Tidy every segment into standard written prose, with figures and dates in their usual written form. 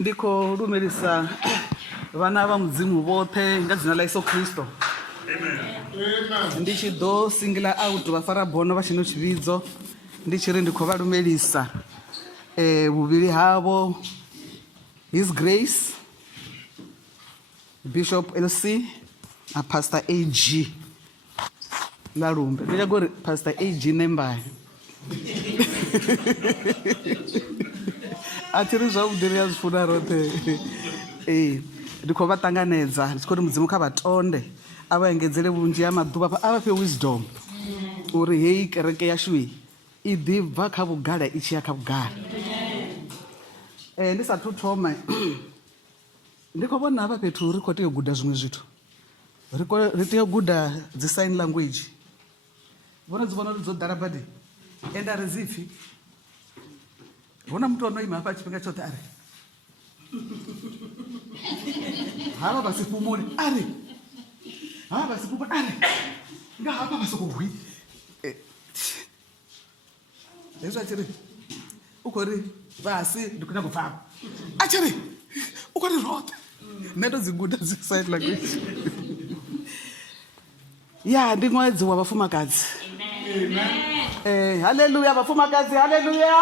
ndiko lumelisa vana va mudzimu vothe nga dzina la Yesu Kristo. Ndi tshi ḓo singla out vha fara bono vha tshino tshivhidzo ndi tshi ri ndi khou vha lumelisa vhuvhili havho His Grace Bishop LC na Pastor AG Lalumbe. Ndi nyaga uri Pastor AG Nembayo a thi ri zwavhuḓi ri a zwi funa roṱhe. Ndi khou vha ṱanganedza ndi tshi khou ri mudzimu kha vha tonde a vha engedzele vhunzhi ha maḓuvha a vha fhe wisdom uri heyi kereke yashu i ḓi bva kha vhugala i tshi ya kha vhugala. Ndi sathu thoma ndi khou vhona hafha fhethu ri khou tea u guda zwiṅwe zwithu, ri tea u guda dzi sign language. Vhona dzi vhona uri dzo ḓala badi ende a ri dzi pfhi. Huna muthu ono ima hafha tshifhinga tshoṱhe a ri havha vha si fhumuli a ri havha vha si fhumuli a ri nga hafha vha sokou hwi. Hezwi a tshi ri u khou ri vhasi ndi khou nyaga u pfhafha a tshi ri u khou ri roṱhe nṋe ndo dzi guda dzi sign language. Ya ndi ṅwedzi wa vhafumakadzi. Haleluya vhafumakadzi, haleluya.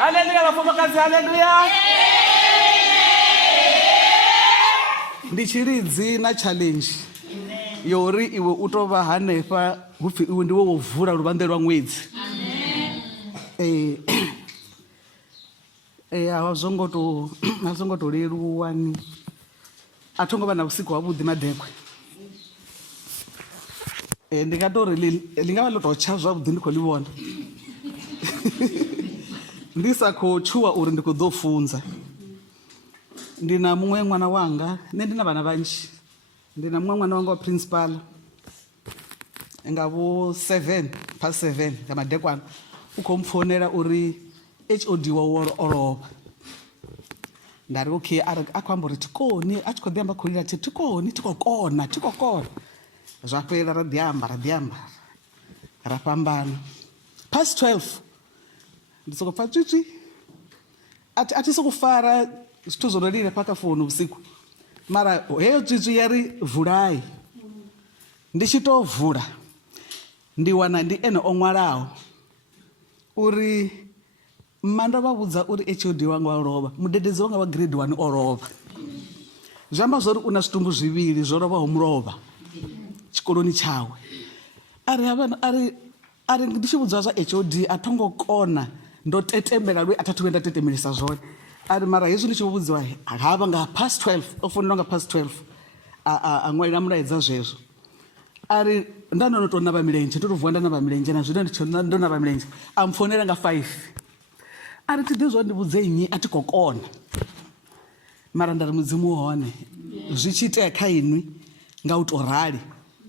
Haleluya vhafumakadzi, haleluya. Ndi tshilidzi na challenge yori iwe u tou vha hanefha hupfi iwe ndi wo vula luvhanḓe lwa ṅwedzi. A zwo ngo to leluwa ni a thongo vha na vhusiku havhuḓi madekwe. Ndi nga tori li nga vha ḽo tou tsha zwavhuḓi ndi khou ḽi vhona ndi sa khou tshuwa uri ndi khou ḓo funza. Ndi na muṅwe ṅwana wanga, nṋe ndi na vhana vhanzhi, ndi na muṅwe ṅwana wanga wa principal nga vho 7:07 nga madekwana u khou mpfonela uri HOD wawe o lovha. Nda ri okay a khou amba uri tikoni a tshi khou ḓi amba khou lila tikoni ti khou kona zwa fhela ra ḓi amba ra fhambana. Past 12 ndi sokou pfa tswitswi a thi sokou fara zwithu zwo no lila pha founu vhusiku mara heyo tswitswi ya ri vulai. Ndi tshi tou vula ndi wana ndi ene o ṅwalaho uri mma ndo vha vhudza uri HOD wanga wa lovha, mudededzi wanga wa grade 1 o lovha. Zwi amba zwori u na zwitumbu zwivhili zwo lovhaho mulovha tshikoloni tshawe. Ari ndi tshi vhudzwa zwa HOD a thongo kona ndo tetemela lwe a thathu vhuya nda tetemelisa zwone. Ari mara hezwi ndi tshi vhudziwa havha nga past 12 o founela nga past 12 a ṅwalela mulaedza zwezwo. Ari nda no tou navha milenzhe ndo to vuwa nda navha milenzhe na zwino ndo navha milenzhe a mpfonela nga 5. Ari ti ḓi zwo ndi vhudze nnyi a thi khou kona mara nda ri mudzimu hone zwi tshi itea kha inwi nga u tou rali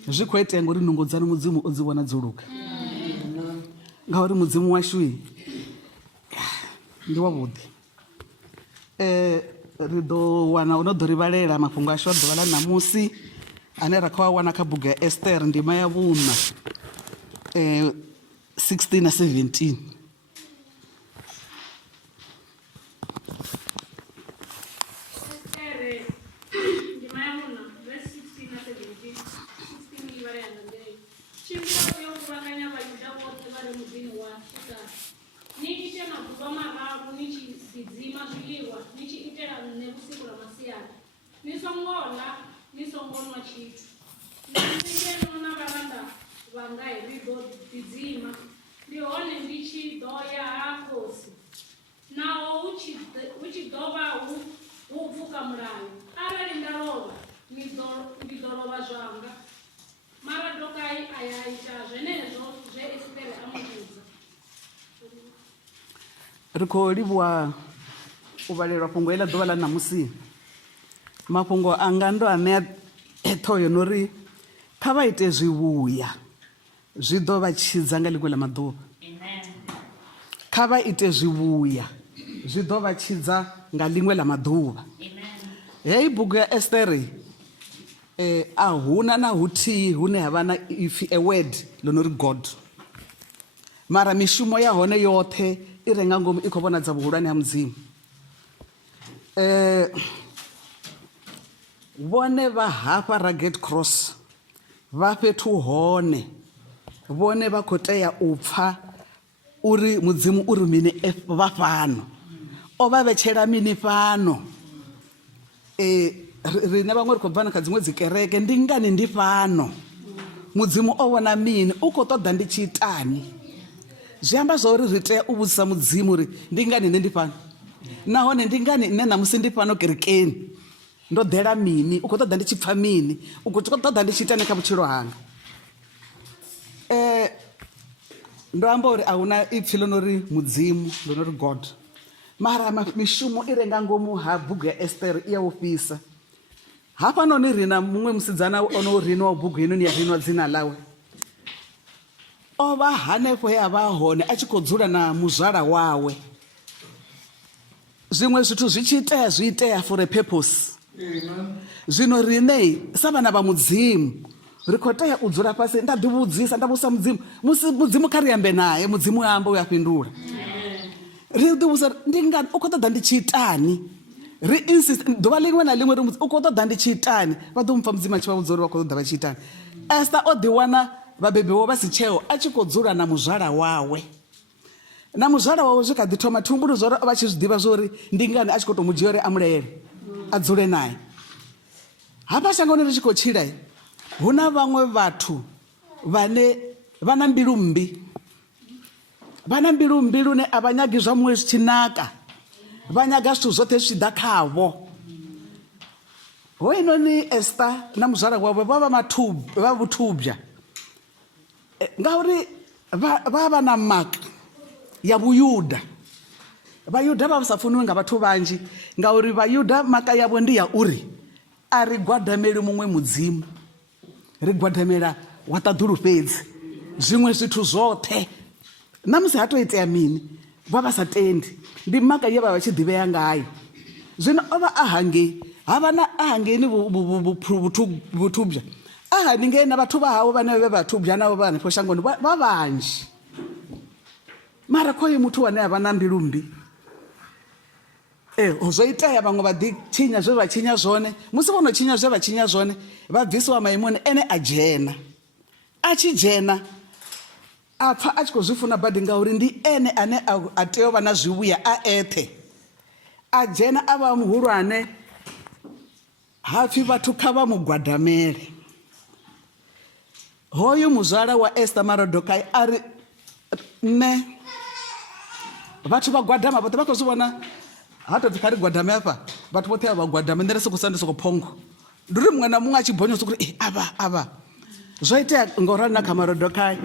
zwi khou itea ngori nungo dzanu mudzimu o dzi vhona dzo luga. Ngauri mudzimu washu ndi wavhuḓi. Ri ḓo wana u no ḓo ri vhalela mafhungo ashu a ḓuvha ḽa ṋamusi ane ra khou a wana kha bugu ya Esther ndima ya vhuṋa 16 na 17. Ndi hone ndi tshi ḓo ya ha khosi naho hu tshi ḓo vha hu pfuka mulayo. Arali nda lovha ndi ḓo lovha zwanga. Maradokai a ya ita zwenezwo zwe Estere a muvhudza. Ri khou livhuwa u vhalelwa fhungo heḽa ḓuvha ḽa ṋamusi. Mafhungo anga ndo anea ṱhoho no ri kha vha ite zwivhuya zwi ḓo vha tshidza nga ḽiṅwe ḽa maḓuvha. Kha vha ite zwivhuya zwi ḓo vha tshidza nga ḽiṅwe ḽa maḓuvha. Heyi bugu ya Estere a huna na huthihi hune havha na ipfi a word ḽo no ri God. Mara mishumo ya hone yoṱhe i re nga ngomu i khou vhonadza vhuhulwane ha mudzimu. Vhone vha hafha Rugged Cross vha fhethu hone vhone vha khou tea u pfha uri mudzimu uri mini vha fhano o vha vhetshela mini fhano. Rine vhaṅwe ri khou bva na kha dziṅwe dzi kereke, ndi ngani ndi fhano, mudzimu o vhona mini, u khou ṱoḓa ndi tshi itani. Zwi amba zwa uri ri tea u vhudzisa mudzimu uri ndi ngani nṋe ndi fhano, nahone ndi ngani nṋe ṋamusi ndi fhano kerekeni, ndo ḓela mini, u khou ṱoḓa ndi tshi pfha mini, u khou ṱoḓa ndi tshi itani kha vhutshilo hanga. Ndo amba uri a huna ipfhi ḽo no ri mudzimu, ḽo no ri God, mara mishumo i re nga ngomu ha bugu ya Estere i ya ofhisa. Hafhanoni ri na muṅwe musidzana o no rinwa bugu heinoni ya rinwa dzina ḽawe, o vha hanefho he a vha hone a tshi khou dzula na muzwala wawe. Zwiṅwe zwithu zwi tshi itea zwi itea for a purpose. Zwino rine sa vhana vha mudzimu ri khou tea u dzula fhasi nda ḓivhudzisa, nda vhudzisa mudzimu, musi mudzimu kha ri ambe naye, mudzimu ya amba u ya fhindula. Ri ḓivhudzisa ndi ngani u khou ṱoḓa ndi tshi itani, ri insist ḓuvha liṅwe na liṅwe ri u khou ṱoḓa ndi tshi itani, vha ḓo mpfha mudzimu a tshi vha vhudza uri vha khou ṱoḓa vha tshi itani. Esther o ḓiwana vhabebi vho vha si tsheo a tshi khou dzula na muzwala wawe, na muzwala wawe zwi kha ḓi thoma thumbuni zwo ri vha tshi zwi ḓivha zwo ri ndi ngani a tshi khou tou mu dzhia uri a mulele a dzule naye. Hafha shangoni ri tshi khou tshila hu na vhaṅwe vhathu vhane vha na mbilu mmbi, vha na mbilu mmbi lune a vha nyagi zwa muṅwe zwi tshi naka, vha nyaga zwithu zwoṱhe zwi tshi ḓa khavho. Hoinoni Esther na muzwala wawe vha vha vhuthubya ngauri vha vha na maka ya vhuyuda. Vhayuda vha sa funiwi nga vhathu vhanzhi ngauri vhayuda maka yavho ndi ya uri a ri gwadameli muṅwe mudzimu, ri gwadamela wa ṱaḓulu fhedzi, zwiṅwe zwithu zwoṱhe na musi ha tou itea mini vha vha sa tendi. Ndi maka ye vha vha tshi ḓivhea ngayo. Zwino o vha a hangei, havha na a hangeini vhuthubya, a haningei na vhathu vha hawe vhane vhe vhathubya navho vha hanefho shangoni vha vhanzhi. Mara khoyo muthu wane a vha na mbilu mmbi, zwo itea vhaṅwe vha ḓi tshinya zwe vha tshinya zwone, musi vho no tshinya zwe vha tshinya zwone vha bvisiwa maimoni, ene a dzhena. A tshi dzhena a pfha a tshi khou zwi funa badi ngauri ndi ene ane a tea u vha na zwivhuya a eṱhe. A dzhena a vha muhulwane, hapfi vhathu kha vha mugwadamele. Hoyu muzwala wa Esther Maradokai a ri nṋe vhathu vha gwadama vhoṱhe vha khou zwi vhona, ha tou pfhi kha ri gwadame hafha vhathu vhoṱhe a vha gwadame, nṋe ri sokou sa ndi sokou phongo. Ndi uri muṅwe na muṅwe a tshi bonya sokou uri avha zwo itea ngaurali na kha Maradokai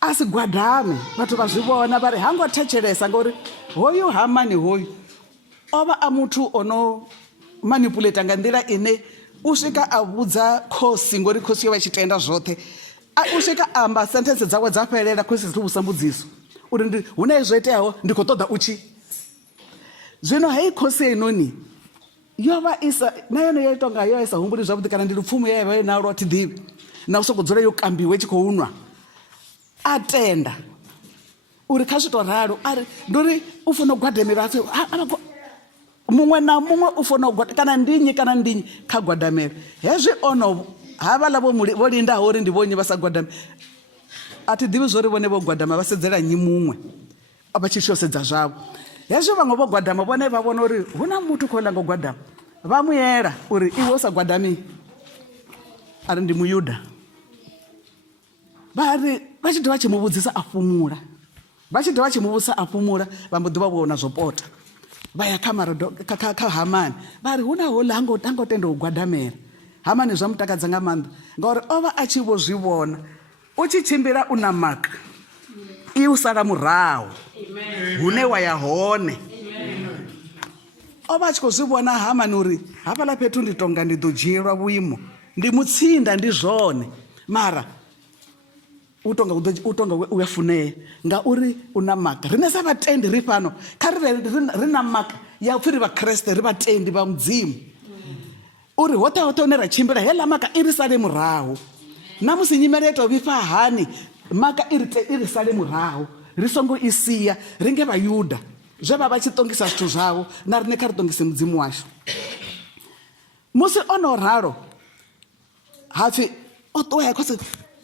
a si gwadame, vhathu vha zwi vhona vha ri ha ngo thetshelesa ngauri hoyu Hamani hoyu o vha a muthu o no manipulata nga nḓila ine u swika a vhudza khosi ngori khosi yo vha tshi tenda zwoṱhe, u swika amba sentence dzawe dza fhelela, khosi dzi vhusa mbudziso uri hu na izwo iteaho ndi khou ṱoḓa u tshi. Zwino hei khosi heinoni yo vha isa na yone yo ita nga yo isa humbuli zwavhuḓi kana ndi lupfumo ye vha na lwa thi ḓivhi na u sokou dzula yo kambiwa i tshi khou nwa. A tenda uri kha zwi tou ralo a ri ndi uri u funa u gwadamela muṅwe na muṅwe u funa u kana ndinyi kha gwadamela. Hezwi ono havhaḽa vho lindaho uri ndi vhonyi vha sa gwadame, a thi ḓivhi zwo ri vhone vho gwadama vha sedzela nnyi muṅwe vha tshi tshi sedza zwavho. Hezwi vhaṅwe vho gwadama vhone vha vhona uri hu na muthu khou ḽa ngo gwadama, vha muyela uri iwe u sa gwadami, a ri ndi muyuda. Vha ri vha tshi dovha tshi mu vhudzisa a fhumula, vha tshi dovha tshi mu vhudzisa a fhumula, vha mbo ḓi vha vhona zwo pota vha ya kha Hamani vha ri hu na hoḽa ha ngo tenda u gwadamela. Hamani zwa mutakadza nga maanḓa ngauri o vha a tshi vho zwi vhona u tshi tshimbila u na maka i u sala murahu hune wa ya hone. O vha a tshi khou zwi vhona Hamani uri hafhaḽa fhethu ndi tonga ndi ḓo dzhielwa vhuimo, ndi mutsinda ndi zwone, mara u tonga u ya funea ngauri u na maka. Rine sa vhatendi ri fhano kha ri na maka ya u pfhi ri vhakreste ri vhatendi vha mudzimu uri hoṱhe hune ra tshimbila heḽa maka i ri sale murahu. Na musi nyimele ya tou vhifha hani maka i ri sale murahu ri songo i sia ri nge vayuda zwe vha tshi ṱongisa zwithu zwavho na rine kha ri ṱongise mudzimu washu. Musi ono ralo hapfi o ṱuwa khose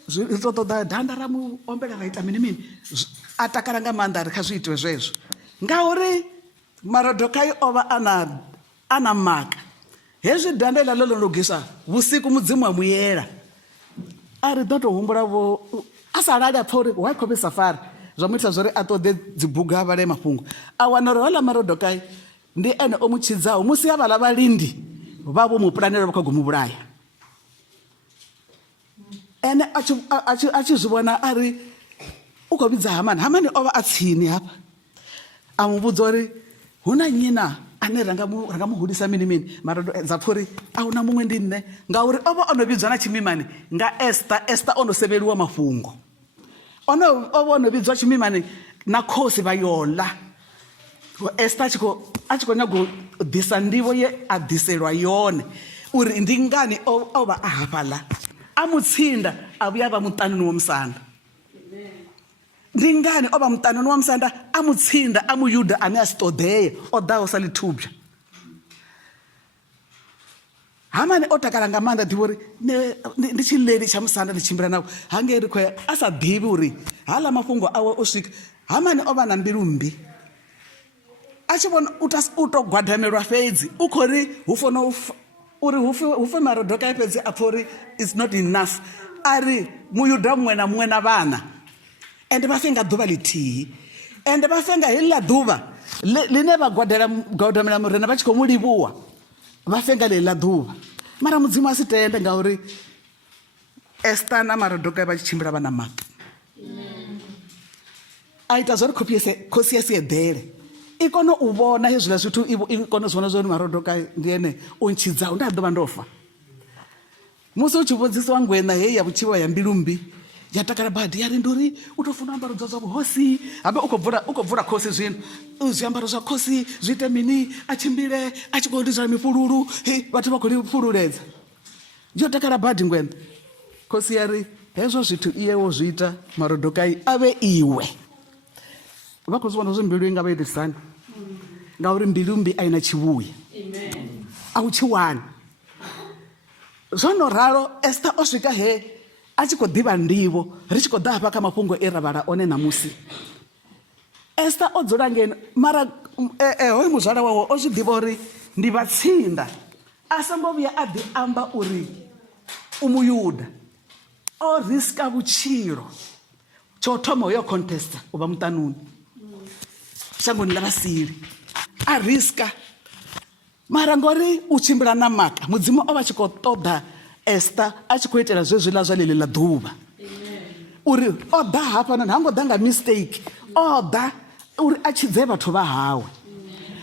ri to ṱoḓa danda ra mu ombela ra ita mini mini, a takala nga maanḓa ri kha zwi itiwe zwezwo ngauri Marodokai o vha ana maka. Hezwi danda iḽa ḽo lugiswa vhusiku mudzimu wa muyela a ri ḓo tou humbula vho a sa lali a pfha uri wa khou vhesa fara zwa mu ita zwo ri a ṱoḓe dzibugu a vhale mafhungo a wana uri hola Marodokai ndi ene o mu tshidzaho musi ya vhala vhalindi vha vho mu pulanela vha khou mu vhulaya. Ene a tshi zwi vhona a ri u khou vhidza Hamani o vha a tsini hafha a mu vhudza uri hu na nnyi na ane ranga mu hudisa mini mini mara dza phuri a hu na muṅwe ndi nne ngauri o vha o no vhidzwa na tshimimani nga Esther o no sevheliwa mafhungo o vha o no vhidzwa tshimimani na khosi vha yola. Esther a tshi khou nyaga u ḓisa nḓivho ye a ḓiselwa yone uri ndi ngani o vha a hafhaḽa a mutsinda a vhuya vha muṱanuni wa musanda. Ndi ngani o vha muṱanuni wa musanda a mutsinda a muyuda ane a si ṱoḓee o ḓaho sa ḽithubya. Hamani o takala nga maanḓa ḓivha uri ndi tshiḽeli tsha musanda ndi tshimbila nawo hangei ri khou ya a sa ḓivhi uri haḽa mafhungo awe o swika. Hamani o vha na mbilu mmbi a tshi vhona u to gwadamelwa fhedzi u khou ri hu funa uri hu fe Marodokai fhedzi a pfha uri it's not enough a ri muyuda muṅwe na muṅwe na vhana ende vha fe nga ḓuvha ḽithihi ende vha fe nga heḽiḽa ḓuvha ḽine vha gwadamela murena vha tshi khou mu livhuwa vha fe nga ḽeḽiḽa ḓuvha. Mara mudzimu a si tende ngauri Esther na Marodokai vha tshi tshimbila vha na maka a ita zwo ri khosi ya si eḓele i kone u vhona hezwiḽa zwithu i kone u zwi vhona zwa uri Marodokai ndi ene o ntshidzaho nda ḓovha ndo fa. Musi u tshi vhudzisiwa ngwena heyi ya vhutshivha ya mbilu mmbi ya takala badi ya ri ndi uri u tou funa ambaro dza vhuhosi habe u khou bvula khosi zwino zwiambaro zwa khosi zwi ite mini a tshimbile a tshi khou lidzela mifululu vhathu vha khou lifululedza yo takala badi ngwena. Khosi ya ri hezwo zwithu iye wo zwi ita Marodokai a vhe iwe vha khou zwi vhona zwi mbilu i nga vha itisani ngauri mbilu mmbi a i na tshivhuya a u tshi wani. Zwo no ralo Esther o swika he a tshi khou ḓivha nḓivho ri tshi khou ḓa hafha kha mafhungo e ra vhala one ṋamusi. Esther o dzula ngeno mara hoyu muzwala wawe o zwi ḓivha uri ndi vhatsinda a songo vhuya a ḓi amba uri u muyuda o riska vhutshilo tsho thoma hoyo contesta u vha muṱanuni shangoni ḽa vhasili a riska mara ngori u tshimbila na maka mudzimu o vha tshi khou ṱoḓa Esther a tshi khou itela zwezwiḽa zwa ḽeḽi ḽa ḓuvha uri o ḓa hafhanoni ha ngo ḓa nga mistake o ḓa uri a tshidze vhathu vha hawe.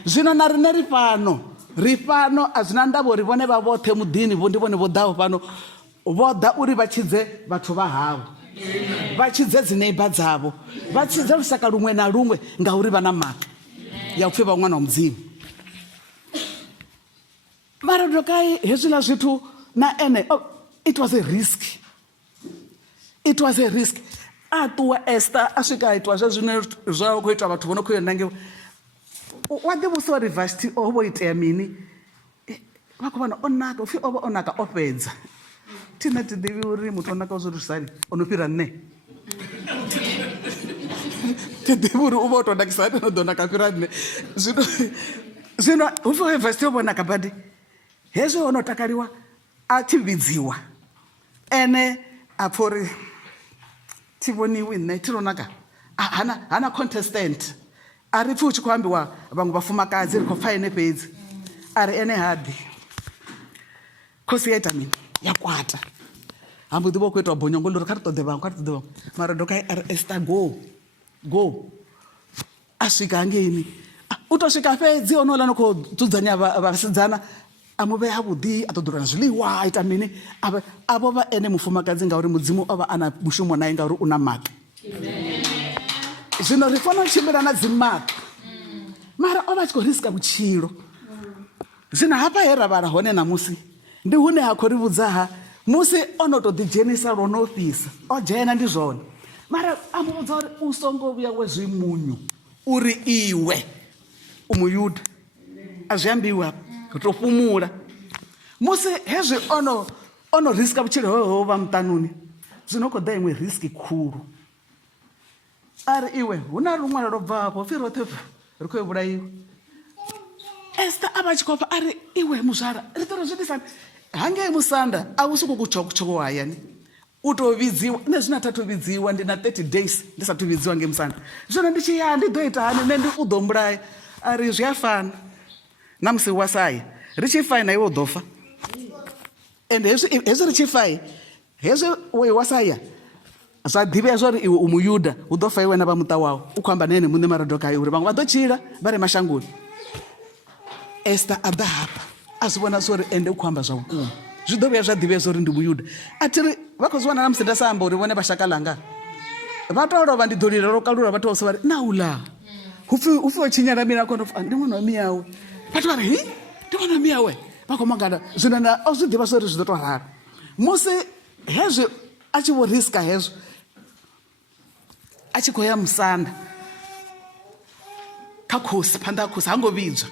Zwino na rine ri fhano a zwi na ndavha uri vhone vha vhoṱhe muḓini ndi vhone vho ḓaho fhano vho ḓa uri vha tshidze vhathu vha hawe vha tshidze dzi neighbor dzavho vha tshidze lushaka luṅwe na luṅwe ngauri vha na maka ya u pfhi vha ṅwana wa mudzimu. Marodokai hezwiḽa zwithu na ene it was a risk a ṱuwa Esther a swika a itwa zwine zwa khou itwa vhathu vho no khou ya nange wa ḓivhusa uri Vashti o vho itea mini vha khou vhona o naka upfhi o vha o naka o fhedza thina ti ḓivhi uri muthu o naka u zwirisani o no fhira nne ti ḓivhi uri u vha o tou nakisa ane no ḓo naka fhira nne zwino upfhi Vashti o vho naka badi hezwi ho no takaliwa a tshi vhidziwa ene a pfha uri thi vhoniwi nne thi no naka hana contestant a ri pfhi hu tshi khou ambiwa vhaṅwe vhafumakadzi ri khou pfha ene fhedzi a ri ene haḓi khosi ya ita mini ya kwata ha mbo ḓi vha u khou itiwa bonyongo uri kha ri ṱoḓe vhaṅwe Marodokai a ri Esther go a swika hangeini u tou swika fhedzi onola no khou dzudzanya vhasidzana a mu vhea vhuḓi a ṱoḓelwa na zwiḽiwa a ita mini a vho vha ene mufumakadzi ngauri mudzimu o vha a na mushumo naye ngauri u na maka. Zwino ri fanela u tshimbila na dzimaka mara o vha a tshi khou riska vhutshilo. Zwino hafha he ra vhala hone ṋamusi ndi hune ha khou ri vhudza musi o no tou ḓidzhenisa lwo no ofhisa o dzhena ndi zwone mara a mu vhudza uri u songo vhuya wezwimunyu uri iwe u muyuda a zwi ambiwi hapa ri to fhumula musi hezwi ono riska vhutshilo hoho vha muṱanuni zwino khou ḓa iṅwe riski khulu ari iwe hu na luṅwalo lwo bvapo pfi roṱhe ri khou vhulaiwa Esther a vha tshi khou pfa ari iwe muzwala ri ḓo ri zwiitisa hangei musanda a u sokou kutshokotshokowo hayani u tou vhidziwa nṋe zwino a tha thu vhidziwa ndi na 30 days ndi sathu vhidziwa nge musanda zwino ndi tshi ya ndi ḓo ita hani nṋe ndi u ḓo mbulaya ari zwi a fana na musi wa saya ri tshi fai na iwe u ḓo fa ende hezwi ri tshi fai hezwi wa saya zwa ḓivhea zwa uri iwe u muyuda hu ḓo fa iwe na vha muṱa wawo u khou amba na ene muṋe Maradokai uri vhaṅwe vha ḓo tshila vha re mashangoni Esther a ḓa hafha a zwi vhona zwa uri ende u khou amba zwa vhukuma zwi ḓo vhuya zwa ḓivhea zwa uri ndi muyuda a thiri vha khou zwi wana na musi nda sa amba uri vhone vhashaka langa vha tou lovha ndi ḓo lila ro kalula vhathu vhose vha ri na ula upfi o tshinyala mina kona ndi ṅwana wa miyawe vhathu vha ri ndi ṅwana wa miyawe vha khou mangana zwino o zwi ḓivha zwa uri zwi ḓo tou ralo musi hezwi a tshi vho riska hezwo a tshi khou ya musanda kha khosi phanḓa ha khosi ha ngo vhidzwa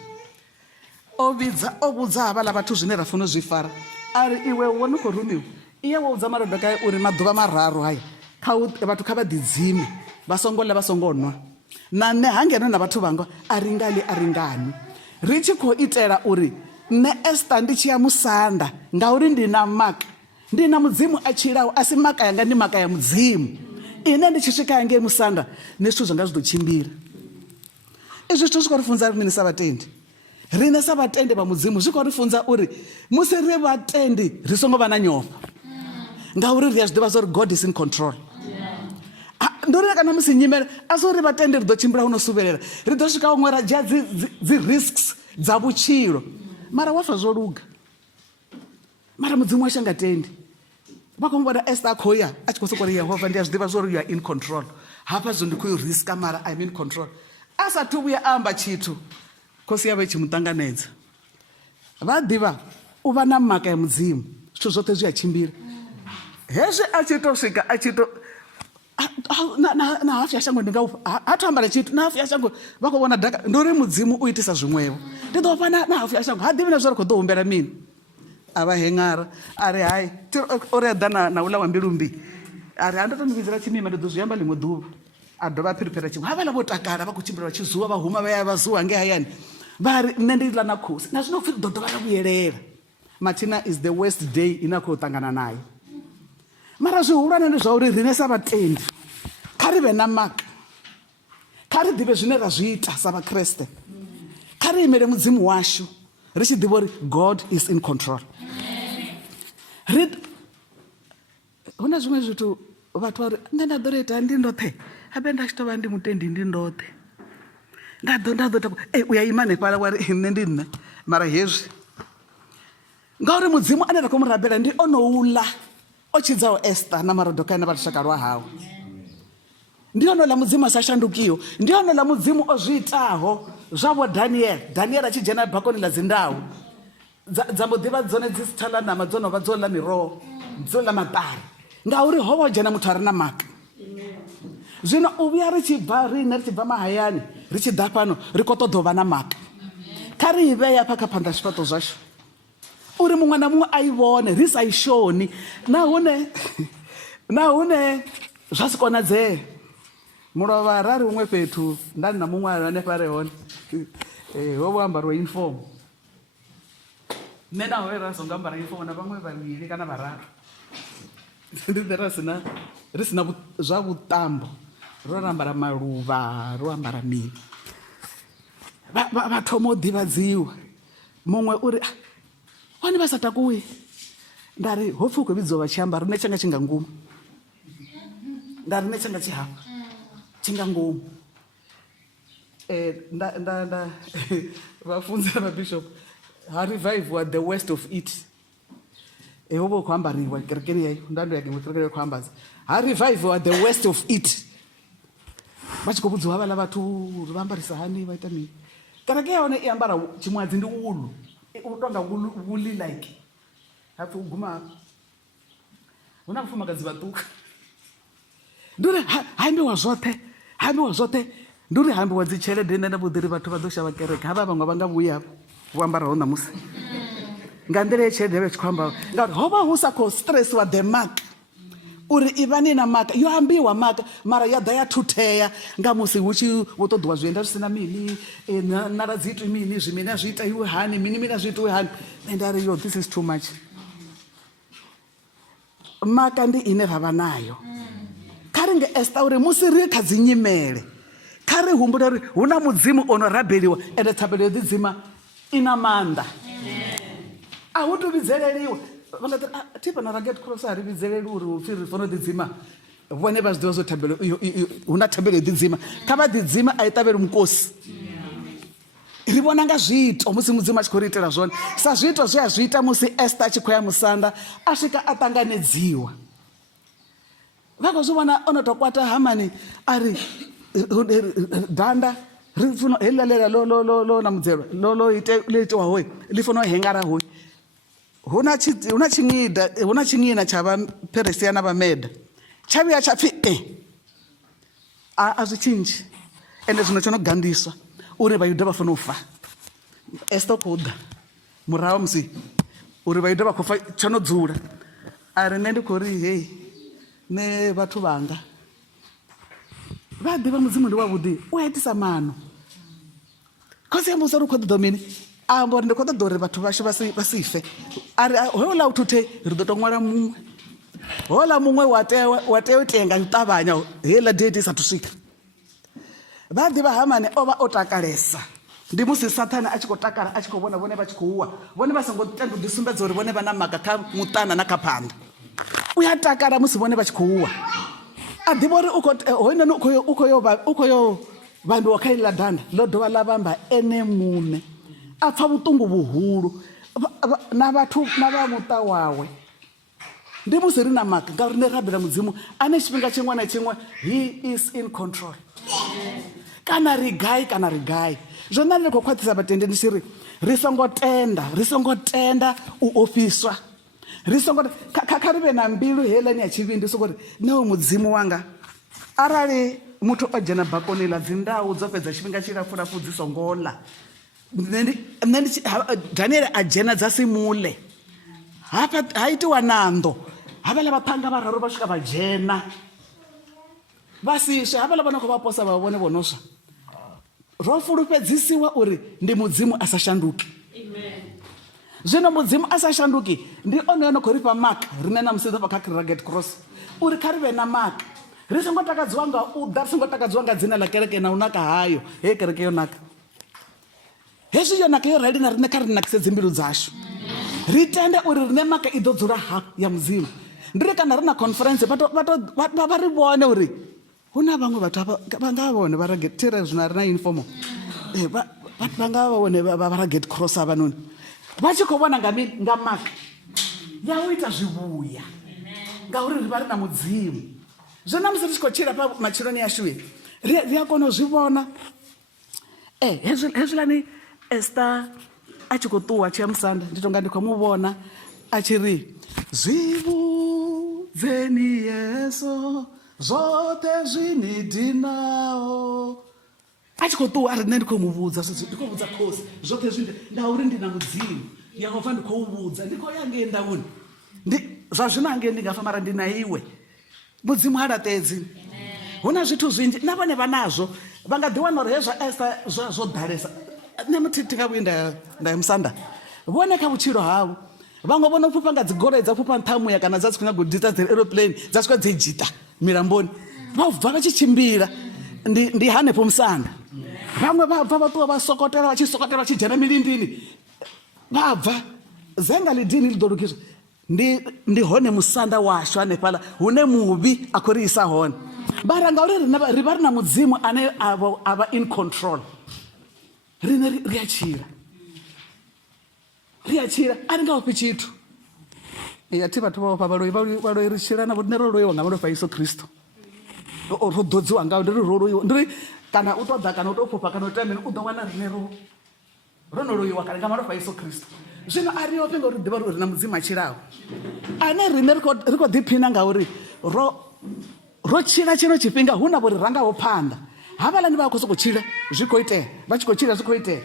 o vhudza havhaḽa vhathu zwine ra funa u zwi fara ari iwe wone khou rumiwa iye wo vhudza Maradokai uri maḓuvha mararu haya vhathu kha vha ḓidzime vha songo ḽa vha songo nwa na nṋe ha ngeno na vhathu vhanga a ringani ri tshi khou itela uri nṋe Esther ndi tshi ya musanda ngauri ndi na maka ndi na mudzimu a tshilaho a si maka yanga ndi maka ya mudzimu ine ndi tshi swika hangei musanda ni zwithu zwanga zwi ḓo tshimbila izwi zwithu zwi khou ri funza mini sa vhatendi rine sa vhatendi vha mudzimu zwi khou ri funza uri musi ri vhatendi ri songo vha na nyofha ngauri ri a zwi ḓivha zwa uri God is in control ndo ri kana musi nyimele a zwo ri vhatendi ri ḓo tshimbila hu no suvhelela ri ḓo swika huṅwe ra dzhia dzi risks dza vhutshilo mara wa fa zwo luga mara mudzimu wa shanga tendi vha khou vhona Esther a khou ya a tshi khou sokou ri Yehova ndi a zwi ḓivha zwa uri you are in control hafha zwo ndi khou riska mara I'm in control a sathu vhuya amba tshithu khosi yavha i tshi muṱanganedza vha ḓivha u vha na maka ya mudzimu zwithu zwoṱhe zwi a tshimbila hezwi a tshi to swika a tshi to na hafu ya shango ndi nga ha thu ambala tshithu na hafu ya shango vha khou vhona daka ndi uri mudzimu u itisa zwiṅwevho ndi ḓo vha na hafu ya shango ha ḓivhi na zwa ri khou ḓo humbela mini a vha hengara a ri hayi uri a ḓa na ula wa mbilu mbi a ri ha ndo to ni vhidzela tshimima ndi ḓo zwi amba ḽiṅwe ḓuvha a dovha a phiriphira tshiṅwe havhaḽa vho takala vha khou tshimbila vha tshi zuwa vha huma vha ya vha zuwa nge hayani vha ri nṋe ndi ḽa na khosi na zwino pfhi ḓo dovha ḽa vhuyelela Martina is the worst day ine a khou ṱangana nayo mara zwihulwane ndi zwa uri rine sa vhatendi kha ri vhe na maka kha ri ḓivhe zwine ra zwi ita sa vhakreste kha ri imele mudzimu washu ri tshi ḓivha uri God is in control hu na zwiṅwe zwithu vhathu vha ri nṋe nda ḓo ri ita ndi ndoṱhe habe nda tshi tou vha ndi mutendi ndi ndoṱhe nda ḓo ta u ya ima hanefhaḽa wa ri nṋe ndi nṋe mara hezwi ngauri mudzimu ane ra khou mu rabela ndi ono uḽa o tshidzaho Esther na Maradokai na vha lushaka lwa hawe ndi ono ḽa mudzimu a sa shandukiho ndi ono ḽa mudzimu o zwi itaho zwavho Daniel a tshi dzhena bakoni ḽa dzindawu dza mbo ḓivha dzone dzi si tsha ḽa ṋama dzo no vha dzo ḽa miroho dzo ḽa maṱari ngauri ho vha o dzhena muthu a re na maka zwino u vhuya ri tshi bva mahayani ri tshi ḓa fhano ri khou ṱoḓa u vha na maka kha ri i vhea pha kha phanḓa zwifhaṱo zwashu uri muṅwe na muṅwe a i vhone ri sa i shoni na hune zwa si konadzee mulovha rari huṅwe fhethu nda ndi na muṅwe hanefha re hone ho vho ambariwa uniform nṋe naho ra songo ambara uniform na vhaṅwe vhavhili kana vhararu ndi ri sina zwa vhuṱambo ro ambara maluvha ro ambara mini vha thoma u ḓivhadziwa muṅwe uri wani vha sa takuwi nda ri ho pfhi u khou vhidziwa vha tshi amba rine tshanga tshi nga ngomu nda rine tshanga tshi hafha tshi nga ngomu nda vhafunzi na mabishop ha revive wa the worst of it ho vha u khou ambariwa kerekeni yayo nda ndo ya kiṅwe kerekeni khou ambaza ha revive wa the worst of it vha tshi khou vhudziwa havhaḽa vhathu uri vha ambarisa hani vha ita mini kereke ya hone i ambara tshiṅwadzi ndi ulu u tonga wuli like hapfi u guma hu na vhafumakadzi vhaṱuka ndi uri ha imbiwa zwoṱhe hambiwa zwoṱhe ndi uri hambiwa dzi tshelede nṋe na vhuḓiri vhathu vha ḓo shavha kereke havha vhaṅwe vha nga vhuya vho ambaraho ṋamusi nga nḓila ye tshelede vha tshi khou amba ngauri ho vha hu sa khou stressiwa the mark uri ivani na maka yo ambiwa maka mara ya ḓa ya thuthea nga musi hu tshi wo ṱoḓiwa zwienda zwi sina mini nara dzi itwi mini zwimini a zwi ita iwe hani mini a zwi itiwe hani and ari yo this is too much. Maka ndi ine ra vha nayo kha ri nge Esther uri musi ri kha dzi nyimele kha ri humbule uri hu na mudzimu ono rabeliwa ende thabelo yo ḓidzima ina maanḓa a hu tu vhidzeleliwa thipa na Rugged Cross a ri vhidzeleli uri upfhi ri fanela u ḓidzima vhone vha zwi ḓivha zwo thabelo hu na thabelo yo ḓidzima kha vha ḓidzima a i ṱavheli mukosi ri vhona nga zwiito musi mudzimu a tshi khou ri itela zwone sa zwiito zwe a zwi ita musi Esther a tshi khou ya musanda a swika a ṱanganedziwa vha khou zwi vhona o no tou kwata Hamani a ri danda ri funa heḽa ḽela ḽo na mudzelo ḽo itiwaho ḽi funa u hengara hoyi hu na tshiṅina tsha vhaPheresiya na vhaMeda tsha vhuya tsha pfhi a zwi tshinzhi ende zwino tsho no gandiswa uri vhayuda vha fanela u fa. Esther khou ḓa murahu musi uri vhayuda vha khou fa tsho no dzula a ri nṋe ndi khou ri hei nṋe vhathu vhanga vha ḓivha mudzimu ndi wavhuḓi u a itisa maano khosi ya musi ri khou ṱoḓa mini amba uri ndi khou ṱoḓa uri vhathu vhashu vha si fe a ri hola u thuthe ri ḓo tou ṅwala muṅwe hola muṅwe wa tea u tea nga u ṱavhanya heiḽa date i sathu swika. Vha ḓivha Hamani o vha o takalesa ndi musi Saṱhane a tshi khou takala a tshi khou vhona vhone vha tshi khou wa vhone vha songo tenda u ḓisumbedza uri vhone vha na maka kha muṱana na kha phanḓa u ya takala musi vhone vha tshi khou wa a ḓivha uri hoyinoni u khou yo vhambiwa kha iḽa danda ḽo dovha ḽa vhamba ene muṋe a pfha vhuṱungu vhuhulu na vhathu na vha muṱa wawe ndi musi ri na maka ngauri ndi rabela mudzimu ane tshifhinga tshiṅwe na tshiṅwe he is in control kana ri gai zwone ndi khou khwaṱhisa vhatendi ndi tshi ri ri songo tenda u ofiswa ri songo kha ri vhe na mbilu heiḽani ya tshivhindi soko ri nawe mudzimu wanga arali muthu o dzhena bakoni ḽa dzindau dzo fhedza tshifhinga tshilapfulapfu dzi songo ḽa Daniel a dzhena dza simule ha itiwa nando havhaḽa vhaṱhanga vhararu vha swika vha dzhena vha siswe havhaḽa vha no khou vha posa vha vhone vho no swa ro fulufhedzisiwa uri ndi mudzimu a sa shanduki. Zwino mudzimu a sa shanduki ndi one ono khou ri fha maka rine na musi ḓo vha kha Rugged Cross uri kha ri vhe na maka ri songo takadziwa nga u ḓa ri songo takadziwa nga dzina ḽa kereke na u naka hayo hei kereke yo naka hezwi yo naka yo rali na riṋe kha ri nakise dzimbilu dzashu ri tende uri rine maka i ḓo dzula ha ya mudzimu ndi ri kana ri na conference vha ri vhone uri hu na vhaṅwe vhathu vha nga vhone vha tere zwino ri na uniform vha nga vhone vha Rugged Cross havhanoni vha tshi khou vhona nga mini nga maka ya u ita zwivhuya ngauri ri vha ri na mudzimu zwo na musi ri tshi khou tshila pa matshiloni yashu ri a kona u zwi vhona hezwilani Esther a tshi khou ṱuwa tshi ya musanda ndi tonga ndi khou mu vhona a tshi ri zwivhudzeni Yeso zwoṱhe zwini dinaho a tshi khou ṱuwa a ri nṋe ndi khou mu vhudza ndi khou vhudza khosi zwoṱhe zwini ngauri ndi na mudzimu Yehova ndi khou vhudza ndi khou ya ngei ndauni zwa zwino angei ndi nga fa mara ndi na iwe mudzimu ha laṱedzi hu na zwithu zwinzhi na vhone vha nazwo vha nga ḓi wana uri hezwa Esther zwo ḓalesa nṋe muthi nga vhuyi nda ya musanda vhone kha vhutshilo havho vhaṅwe vhono fhufha nga dzigoloi dza fhufha nṱha muya kana dza tshi khou nyaga u dita dzi aeroplane dza swika dzi dzhita milamboni vha bva vha tshi tshimbila ndi hanefho musanda vhaṅwe vha bva vha ṱuwa vha sokotela vha tshi sokotela vha tshi dzhena milindini vha bva zenga ḽidini ḽi ḓo lugiswa ndi hone musanda washu hanefhaḽa hune muvhi a khou ri isa hone bara ngauri ri vha ri na mudzimu ane a vha in control rine ri a tshila a ri nga vhofhi tshithu thi vhathu vha vhofha vhaloi ri tshila navho rine ro loiwa nga malofha a Yesu Kristo ro ḓodziwa ngao ndi ri ro loiwa ndi ri kana u tou ḓa kana u tou fhufha kana u tea mini u ḓo wana rine ro no loiwa kana nga malofha a Yesu Kristo zwino a ri ofhe ngauri ri ḓivha uri ri na mudzimu a tshilaho ane rine ri khou ḓiphina ngauri ro tshila tshino tshifhinga hu na vho ri rangaho phanḓa havhalani vha khou sokou tshila zwi khou itea vha tshi khou tshila zwi khou itea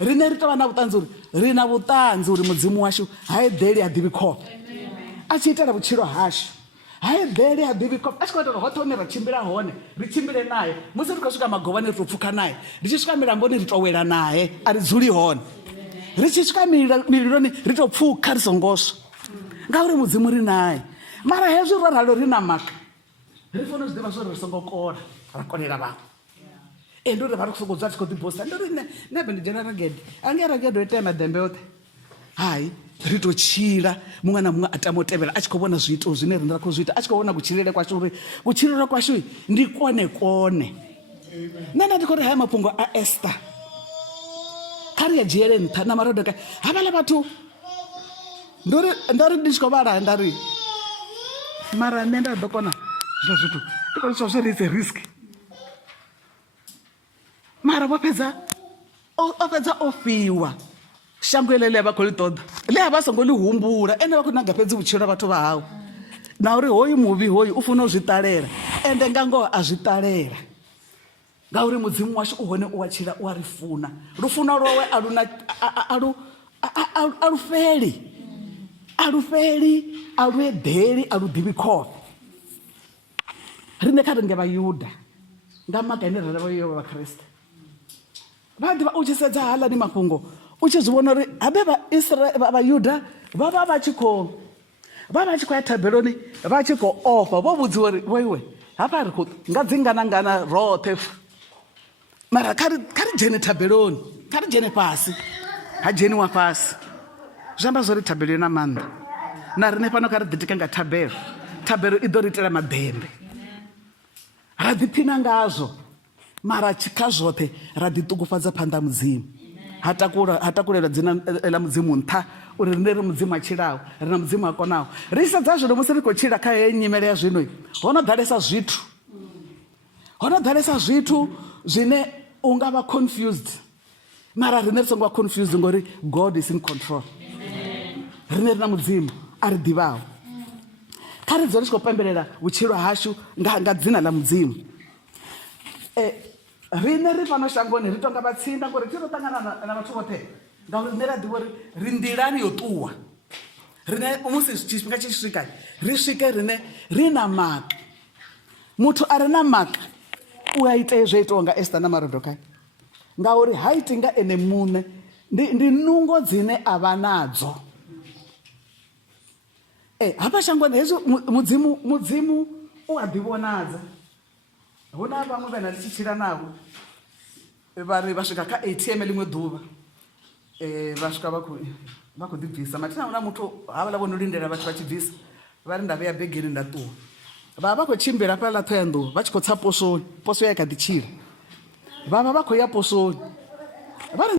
rine ri tovha na vhuṱanzi uri ri na vhuṱanzi uri mudzimu washu ha eḓeli ha ḓivhi khofhe a tshi itela vhutshilo hashu ha eḓeli ha ḓivhi khofhe a tshi khou itela hoṱhe hone ra tshimbila hone ri tshimbile naye musi ri khou swika magovhani ri tou pfukha naye ri tshi swika milamboni ri tou wela naye a ri dzuli hone ri tshi swika mililoni ri tou pfukha ri songo swa ngauri mudzimu ri naye mara hezwi ro ralo ri na maka ri fanela u zwi ḓivha zwori ri songo kona ra konela vhaṅwe ndo ri vha ri khou sokou dzula tshi khou ḓibosta ndo ri nebe ndi dzhena ragede ange ragede o itea madembe oṱhe hayi ri tou tshila muṅwe na muṅwe a tama u tevhela a tshi khou vhona zwiito zwine rine ra khou zwi ita a tshi khou vhona kutshilele kwashu uri kutshilele kwashu ndi kone nṋe ndi khou ri haya mafhungo a Esther kha ri ya dzhiele nṱha na Mordecai havhala vhathu ndo ri ndi tshi khou vhala nda ri mara nṋe nda ḓo kona zwo zwithu ndi khou zwa zwi ri risk mara vho fhedza o fhiwa shango ele ḽe vha khou ḽi ṱoḓa ḽe a vha songo ḽi humbula ene vha khou nanga fhedzi vhutshilo ha vhathu vha hawe na uri hoyu muvhi hoyu u funa u zwi ṱalela ende nga ngoho a zwi ṱalela ngauri mudzimu washu u hone u wa tshila u a ri funa lufuno lwawe a lu fheli a lu eḓeli a lu ḓivhi khofhe rine kha ri nge vhayuda nga maga ine ra vha yo vha Kriste vha ḓivha u tshi sedza haḽani mafhungo u tshi zwi vhona uri habe vhayuda vha vha tshi khou ya thabeloni vha tshi khou ofha vho vhudziwa uri iwe hafha ri khou nga dzinganangana roṱhe mara kha ri dzhene thabeloni kha ri dzhene fhasi ha dzheniwa fhasi zwi amba zwori thabelo yo na maanḓa na rine fhano kha ri ḓitika nga thabelo i ḓo ri itela madembe ra ḓiphina ngazwo mara kha zwoṱhe ra ḓiṱungufhadza phanḓa mudzimu ha takulelwa dzina ḽa mudzimu nṱha uri rine ri mudzimu a tshilaho ri na mudzimu a konaho ri sedza zwino musi ri khou tshila kha heyi nyimele ya zwino ho no ḓalesa zwithu zwine u nga vha confused mara rine ri songo vha confused ngori God is in control rine ri na mudzimu a ri ḓivhaho kha ri dzule ri tshi khou pembelela vhutshilo hashu nga dzina ḽa mudzimu rine ri fano shangoni ri tonga vhatsinda ngori thi ro ṱangana na vhathu vhoṱhe ngauri rine ra ḓivha uri ri nḓilani yo ṱuwa rine musi tshifhinga tshi swika ri swike rine ri na maka muthu a re na maka u a ita zwo itiwa nga Esther na Mordecai ngauri ha iti nga ene muṋe ndi nungo dzine a vha nadzo hafha shangoni hezwi mudzimu u a ḓivhonadza hu na vhaṅwe vhena ri tshi tshila navho vha ri vha swika kha ATM ḽiṅwe ḓuvha vha swika vha khou ḓibvisa mathina hu na muthu havhaḽa vho no lindela vhathu vha tshi bvisa vha ri nda vheya begeni nda ṱuwa vha khou tshimbila fhaḽa Thohoyandou vha tshi khou tsa posoni poso ya i kha ḓi tshila vha khou ya posoni vha ri